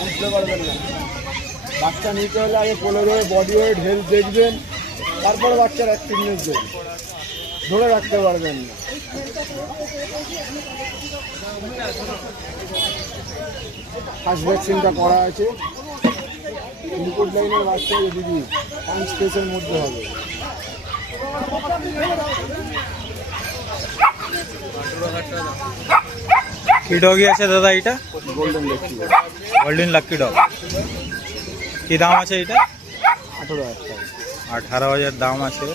বুঝতে পারবেন না। বাচ্চা নিতে হলে আগে কোলে ধরে বডি ওয়েট হেলথ দেখবেন, তারপরে বাচ্চার অ্যাক্টিভনেস দেখবেন, ধরে রাখতে পারবেন না। ফার্স্ট ভ্যাকসিনটা করা আছে। ইনপুট লাইনের বাচ্চা দিদি 5 স্পেসের মধ্যে হবে। কি ডগই আছে দাদা এটা? Golden lucky. Golden lucky dog. কি দাম আছে এটা? 18,000 টাকা। 18,000 दाम আছে।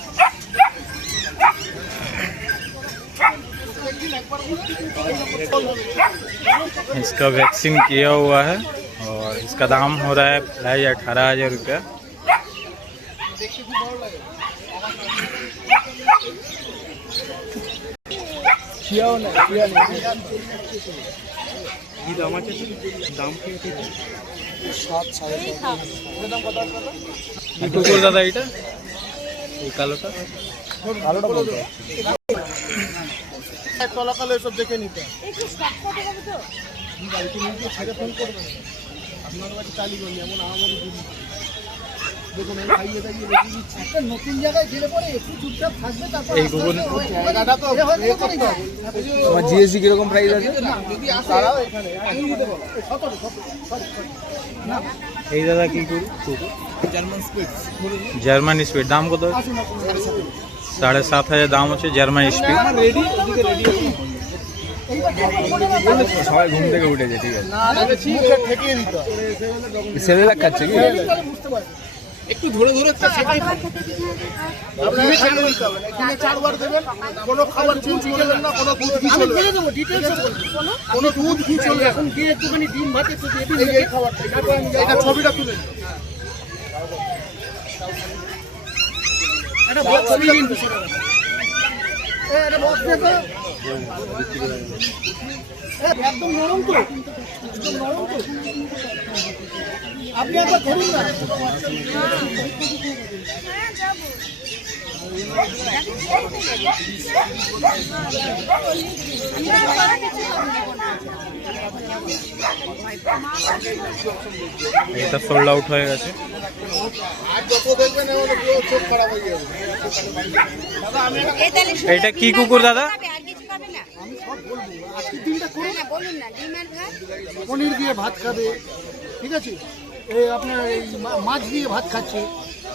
इसका वैक्सीन किया हुआ है और इसका दाम हो रहा है प्राइस 18,000 रुपया। কুকুর দাদা এটা এই কালোটা? কালোটা বলতে চলাকালে এসব দেখে নিতে ছেড়ে ফোন করবে আপনার বাড়ি টালিগঞ্জ, এমন আমাদের দেখুন খাইয়ে দাইয়ে রেখে দিচ্ছি। একটা নতুন জায়গায় গেলে পরে একটু চুপচাপ থাকবে, তারপর এই কুকুর জায়গাটা তো তোমার জিএসটি কিরকম প্রাইস আছে? তারাও এখানে এই দাদা কি কুকুর? জার্মান স্পিড দাম কত? 7,500 দাম হচ্ছে জার্মান স্পিড। সবাই ঘুম থেকে উঠেছে, ঠিক আছে। সেরেলাক খাচ্ছে কি? একটু ধরে ধরে চারবার দেবেন, কোনো খাবার চেঞ্জ করবেন না, কোনো দুধ ঘি চলবে না, কোনো দুধ ঘি চলবে। এখন গিয়ে একটুখানি ডিম ভাত একটু দিয়ে দিন, এই খাবারটা এটা ছবিটা তুলে এটা বক্স নিয়ে নিন 200 টাকা। এটা বক্স দেখো একদম নরম তো, একদম নরম তো। আপনি একবার ধরুন না। এটা সোল্ড আউট হয়ে গেছে। এটা কি কুকুর দাদা? পনির দিয়ে ভাত খাবে, ঠিক আছে। আপনার এই মাছ দিয়ে ভাত খাচ্ছে,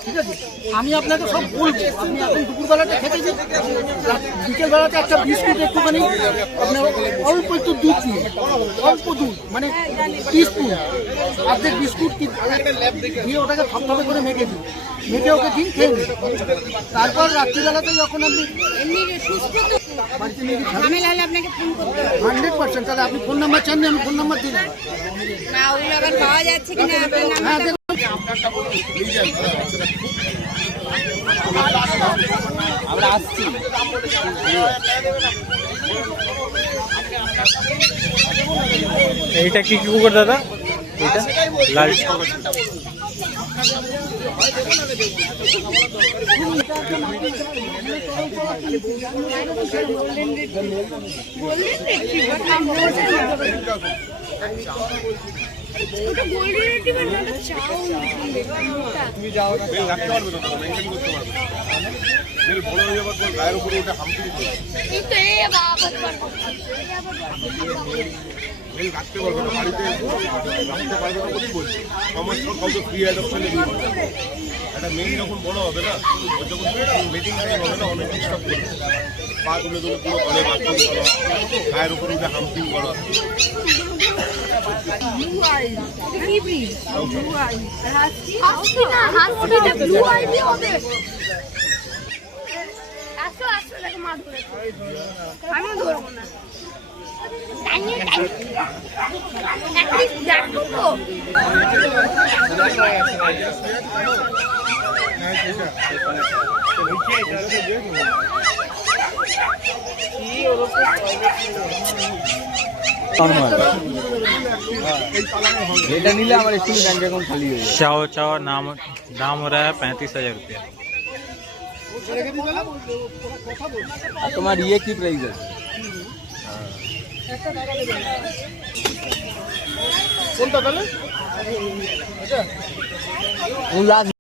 ঠিক আছে। আমি আপনাকে সব বলবো, আপনি এখন দুপুরবেলাটা খেতে যে বিকেলবেলাতে একটা বিস্কুট একটুখানি আপনার অল্প একটু দুধ নিন, অল্প দুধ মানে টিস্পুন অর্ধেক বিস্কুট দিয়ে ওটাকে থপথপে করে মেখে দিন, মেখে ওকে দিন, খেয়ে নিন। তারপর রাত্রিবেলাতে যখন আপনি বাড়িতে নিয়ে 100%, তাহলে আপনি ফোন নাম্বার চান, আমি ফোন নাম্বার দিই। হ্যাঁ দেখুন, আমরা আসছি। এইটা কি কুকুর দাদা? এটা লাল তুমি যাও রাখতে পারবে তো, মেনটেন করতে পারবে। মেল বড় হয়ে যাবার পর গায়ের উপরে ওটা হামকি দিতে মেল রাখতে পারবে না, বাড়িতে রাখতে পারবে না বলেই বলছি। সমস্ত কাউকে ফ্রি অ্যাডপশনে দিয়ে দিতে হবে। একটা মেল যখন বড় হবে না, যখন মিটিং টাইম হবে না, অনেক ডিস্টার্ব করবে, পা তুলে তুলে পুরো ঘরে বাথরুম করা, গায়ের উপরে ওটা হামকিং করা। আমি ধরবো না। এটা নিলে আমার একটু ব্যাংক অ্যাকাউন্ট খালি হয়ে যাবে। चाओ चाओ नाम दाम हो रहा है 35,000 रुपया। রেখে দিতে গেলাম ওরা কথা বলছে আর তোমার ইয়ে কি প্রাইস আছে? কোনটা তাহলে এটা লাস্ট